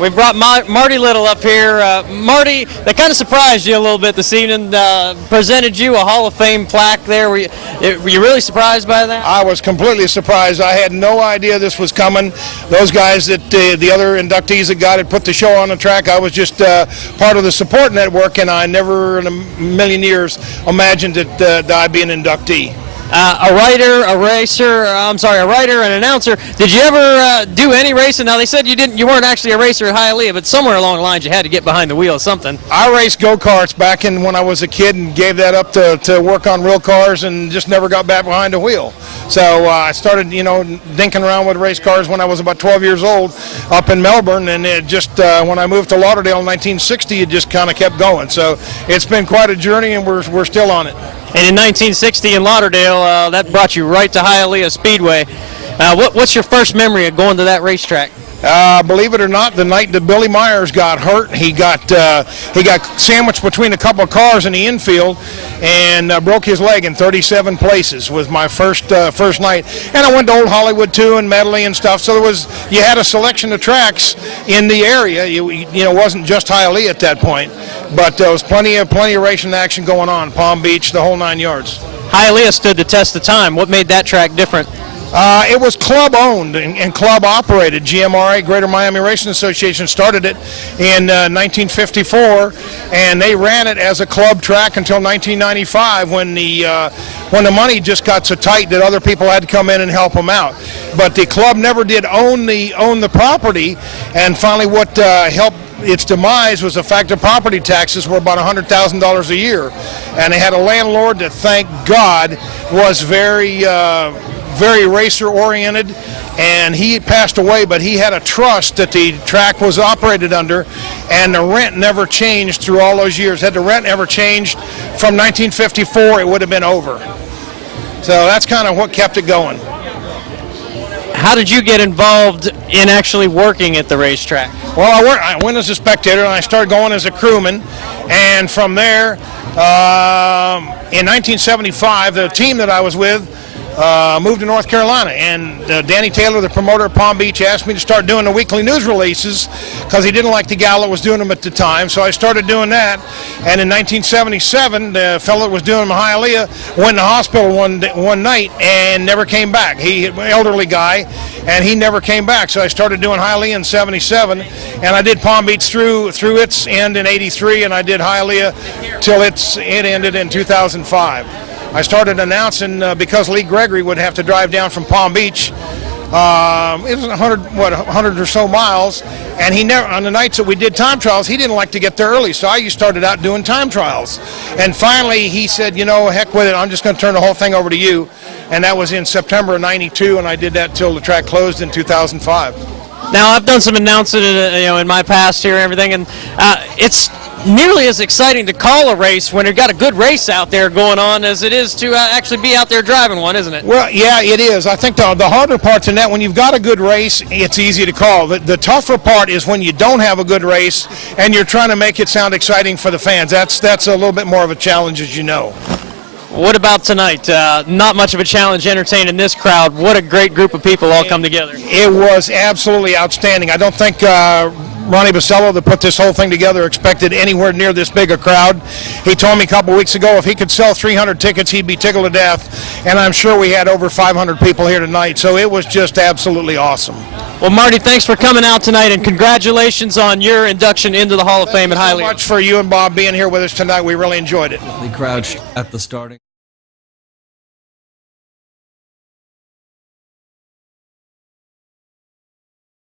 We brought Marty Little up here. Marty, they kind of surprised you a little bit this evening, presented you a Hall of Fame plaque there. Were you really surprised by that? I was completely surprised. I had no idea this was coming. Those guys that the other inductees that got it put the show on the track, I was just part of the support network, and I never in a million years imagined that I'd be an inductee. A writer, a writer, an announcer. Did you ever do any racing? Now they said you weren't actually a racer at Hialeah, but somewhere along the lines you had to get behind the wheel of something. I raced go-karts back when I was a kid and gave that up to work on real cars and just never got back behind the wheel. So I started, dinking around with race cars when I was about 12 years old up in Melbourne, and it just, when I moved to Lauderdale in 1960, it just kind of kept going. So it's been quite a journey, and we're still on it. And in 1960 in Lauderdale, that brought you right to Hialeah Speedway. What's your first memory of going to that racetrack? Believe it or not, the night that Billy Myers got hurt, he got sandwiched between a couple of cars in the infield and broke his leg in 37 places. Was my first night, and I went to Old Hollywood too and Medley and stuff. So you had a selection of tracks in the area. It wasn't just Hialeah at that point, but there was plenty of racing action going on. Palm Beach, the whole 9 yards. Hialeah stood the test of time. What made that track different? It was club owned and club operated. GMRA, Greater Miami Racing Association, started it in 1954, and they ran it as a club track until 1995 when the money just got so tight that other people had to come in and help them out. But the club never did own the property, and finally what helped its demise was the fact that property taxes were about $100,000 a year, and they had a landlord that, thank God, was very racer oriented, and he passed away, but he had a trust that the track was operated under, and the rent never changed through all those years. Had the rent ever changed from 1954, it would have been over. So that's kind of what kept it going. How did you get involved in actually working at the racetrack? Well, I went as a spectator, and I started going as a crewman, and from there, in 1975, the team that I was with moved to North Carolina, and Danny Taylor, the promoter of Palm Beach, asked me to start doing the weekly news releases because he didn't like the gal that was doing them at the time. So I started doing that, and in 1977, the fellow that was doing them in Hialeah went in the hospital one night and never came back. He an elderly guy, and he never came back. So I started doing Hialeah in '77, and I did Palm Beach through its end in '83, and I did Hialeah till it ended in 2005. I started announcing because Lee Gregory would have to drive down from Palm Beach. It was 100 or so miles, and he never, on the nights that we did time trials, he didn't like to get there early, so I started out doing time trials. And finally he said, heck with it, I'm just going to turn the whole thing over to you. And that was in September of '92, and I did that till the track closed in 2005. Now, I've done some announcing in my past here and everything, and it's nearly as exciting to call a race when you've got a good race out there going on as it is to actually be out there driving one, isn't it? Well, yeah, it is. I think the harder part's in that when you've got a good race, it's easy to call. The tougher part is when you don't have a good race and you're trying to make it sound exciting for the fans. That's a little bit more of a challenge, as you know. What about tonight? Not much of a challenge entertaining this crowd. What a great group of people all come together. It was absolutely outstanding. I don't think Ronnie Basello, that put this whole thing together, expected anywhere near this big a crowd. He told me a couple weeks ago if he could sell 300 tickets, he'd be tickled to death. And I'm sure we had over 500 people here tonight, so it was just absolutely awesome. Well, Marty, thanks for coming out tonight, and congratulations on your induction into the Hall of Fame at Hialeah. Thank you so much for you and Bob being here with us tonight. We really enjoyed it. They crouched at the starting.